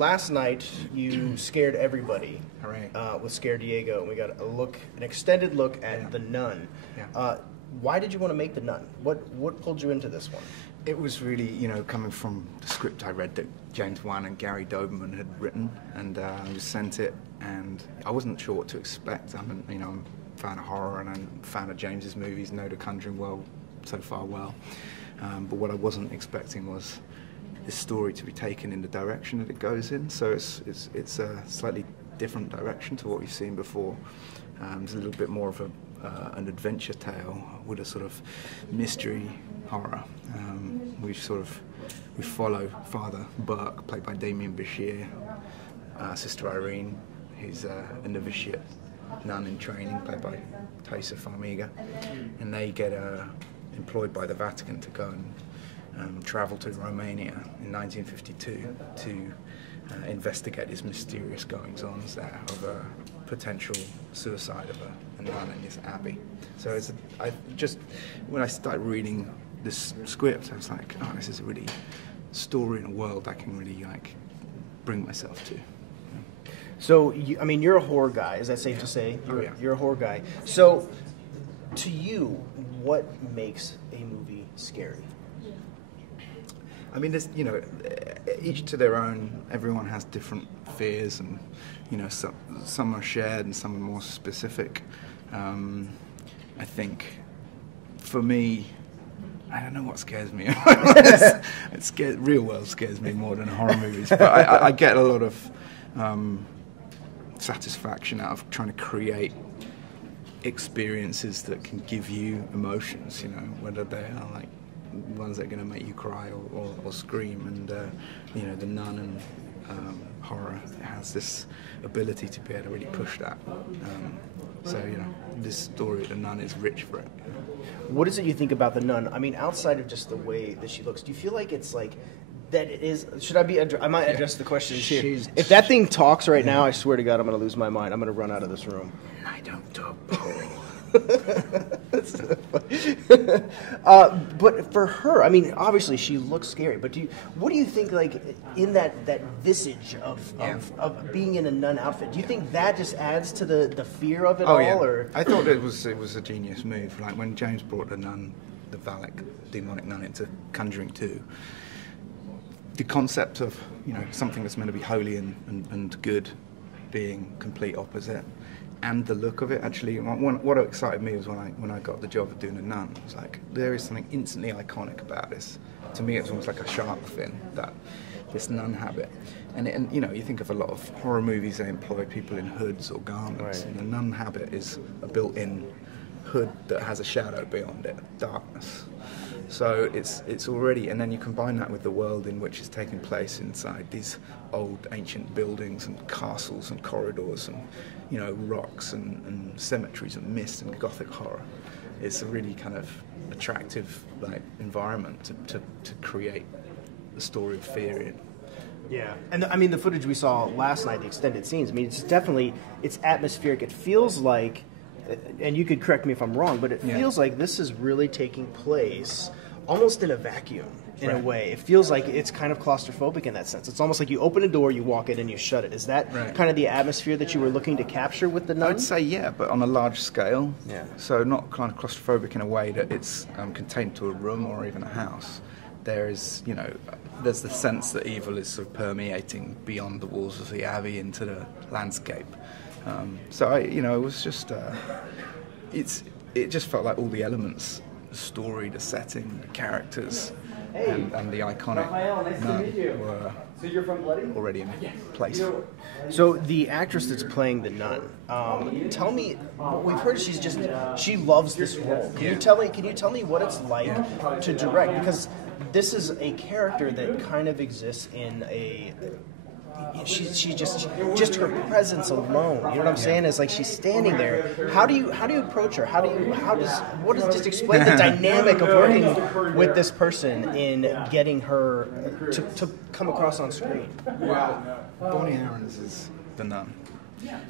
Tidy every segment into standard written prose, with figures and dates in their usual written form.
last night you scared everybody with Scare Diego, and we got an extended look at The Nun. Yeah. Why did you want to make The Nun? What pulled you into this one? It was really, coming from the script I read that James Wan and Gary Doberman had written, and I was sent it, and I wasn't sure what to expect. I'm a fan of horror, and I'm a fan of James's movies, know the Conjuring world so far well. But what I wasn't expecting was this story to be taken in the direction that it goes in. So it's a slightly different direction to what we've seen before. It's a little bit more of an adventure tale with a sort of mystery horror. We follow Father Burke, played by Damien Bashir, Sister Irene, who's a novitiate nun in training, played by Taissa Farmiga, and they get employed by the Vatican to go and travel to Romania in 1952 to investigate these mysterious goings-ons there of a potential suicide of a nun in this abbey. So when I started reading this script, I was like, oh, this is a really story in a world I can really bring myself to. So, you're a horror guy. Is that safe to say? You're a horror guy. So, to you, what makes a movie scary? There's, each to their own. Everyone has different fears, and some are shared and some are more specific. I think, for me, I don't know what scares me. Real world scares me more than horror movies. But I get a lot of satisfaction out of trying to create experiences that can give you emotions. Whether they are ones that are going to make you cry or scream. And The Nun and horror has this ability to be able to really push that. This story, The Nun, is rich for it. What is it you think about The Nun? Outside of just the way that she looks, do you feel like it's that it is? Should I be? I might address the question here. If that thing talks right now, I swear to God, I'm going to lose my mind. I'm going to run out of this room. I don't talk. But for her, obviously she looks scary. But what do you think, in that visage of being in a nun outfit? Do you think that just adds to the fear of it all? Yeah. Or I thought it was a genius move. When James brought the nun, the Valak demonic nun, into Conjuring 2. The concept of something that's meant to be holy and good being complete opposite, and the look of it, actually, what excited me was when I got the job of doing a nun. It was there is something instantly iconic about this. To me, it's almost like a shark fin, this nun habit. And you think of a lot of horror movies, they employ people in hoods or garments, and the nun habit is a built-in hood that has a shadow beyond it, darkness. So it's already, and then you combine that with the world in which it's taking place inside these old ancient buildings and castles and corridors and rocks and cemeteries and mist and gothic horror. It's a really kind of attractive environment to create the story of fear in. Yeah, and the footage we saw last night, the extended scenes. It's atmospheric. It feels like, and you could correct me if I'm wrong, but it feels like this is really taking place almost in a vacuum, in a way. It feels like it's kind of claustrophobic in that sense. It's almost like you open a door, you walk in, and you shut it. Is that kind of the atmosphere that you were looking to capture with The Nun? I'd say but on a large scale. Yeah. So not kind of claustrophobic in a way that it's contained to a room or even a house. There's the sense that evil is sort of permeating beyond the walls of the abbey into the landscape. It was just, it just felt like all the elements, the story, the setting, the characters, and the iconic nun were already in place. So the actress that's playing the nun, tell me, we've heard she loves this role. Can you tell me what it's like to direct? Because this is a character that kind of exists in a. She's just her presence alone. You know what I'm saying? It's like she's standing there. How do you approach her? Just explain the dynamic of working with this person in getting her to come across on screen. Well, Bonnie Aarons is the nun,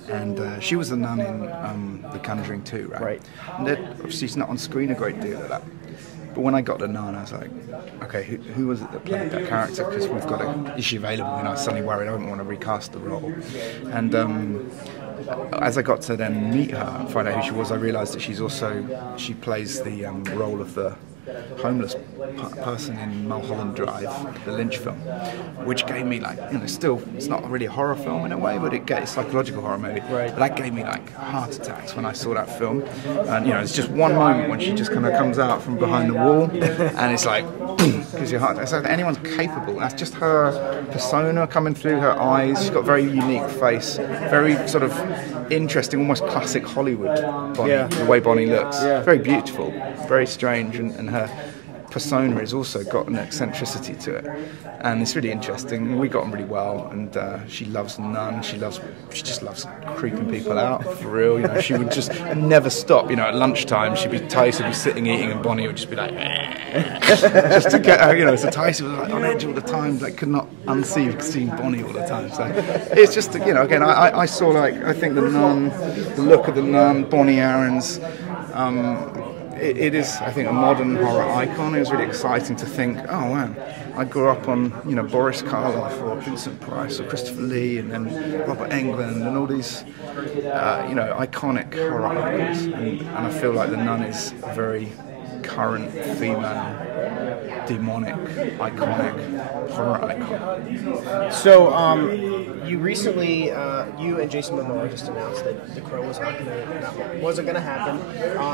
and she was the nun in The Conjuring 2, right? Right. And obviously she's not on screen a great deal of that. But when I got the Nun, I was like, okay, who was it that played that character? Because we've got an issue available, and I was suddenly worried I didn't want to recast the role. And as I got to then meet her and find out who she was, I realised that she plays the role of the homeless person in Mulholland Drive, the Lynch film, which gave me like, still, it's not really a horror film in a way, but it's psychological horror movie. Right. But that gave me like heart attacks when I saw that film. And it's just one moment when she just kind of comes out from behind the wall, and it's like, gives you a heart attack. So anyone's capable. That's just her persona coming through her eyes. She's got a very unique face, very sort of interesting, almost classic Hollywood Bonnie, the way Bonnie looks. Very beautiful, very strange, and her persona has also got an eccentricity to it, and it's really interesting. We got on really well, and she loves Nun. She just loves creeping people out, for real. She would just never stop. At lunchtime, Taissa would be sitting eating, and Bonnie would just be like, just to get her. So Taissa was like on edge all the time, like could not unsee seeing Bonnie all the time. So it's just, again, I saw I think the Nun, the look of the Nun, Bonnie Aaron's. It is, I think, a modern horror icon. It was really exciting to think, oh man, I grew up on, Boris Karloff or Vincent Price or Christopher Lee and then Robert Englund and all these, iconic horror icons. And I feel like the Nun is a very current female, demonic, iconic horror icon. So, you recently, you and Jason Momoa just announced that The Crow wasn't going to happen.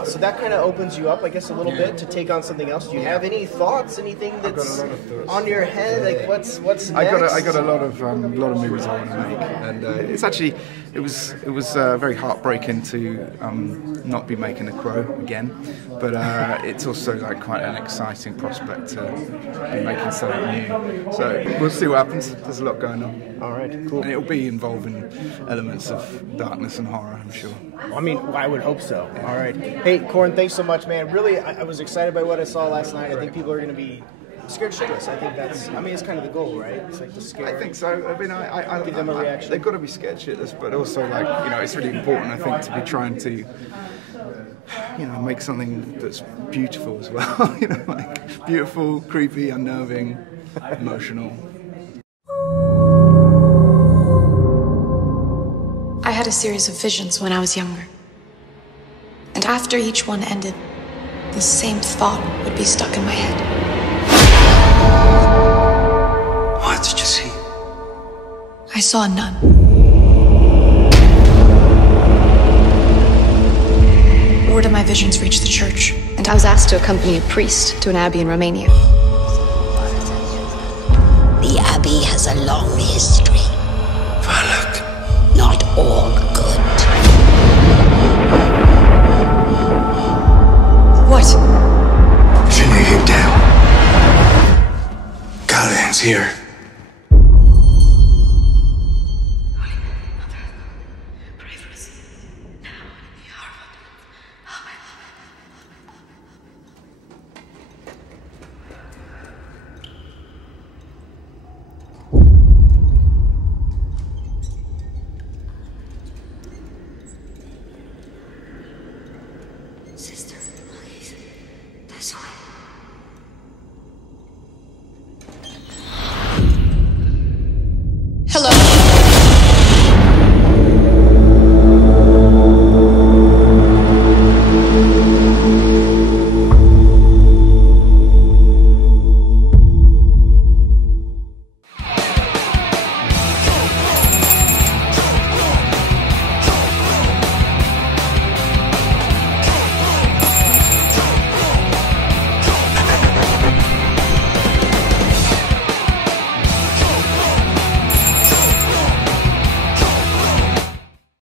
So that kind of opens you up, I guess, a little bit to take on something else. Do you have any thoughts? Anything that's on your head? Like, what's next? I got a lot of movies I want to make, and it was very heartbreaking to not be making The Crow again, but it's also like quite an exciting prospect to be making something new. So we'll see what happens. There's a lot going on. All right, cool. And it'll be involving elements of darkness and horror, I'm sure. I mean, I would hope so. Yeah. All right. Hey, Corin, thanks so much, man. Really, I was excited by what I saw last night. I think people are going to be scared shitless. I think it's kind of the goal, right? It's like to scare. I think so. I mean, I give them a reaction. They've got to be scared shitless, but also it's really important, I think, to be trying to make something that's beautiful as well. Beautiful, creepy, unnerving, emotional. I had a series of visions when I was younger. And after each one ended, the same thought would be stuck in my head. What did you see? I saw a nun. Word of my visions reached the church, and I was asked to accompany a priest to an abbey in Romania. The abbey has a long history. Valak. Not all good. What? If you lay him down, Galen's here.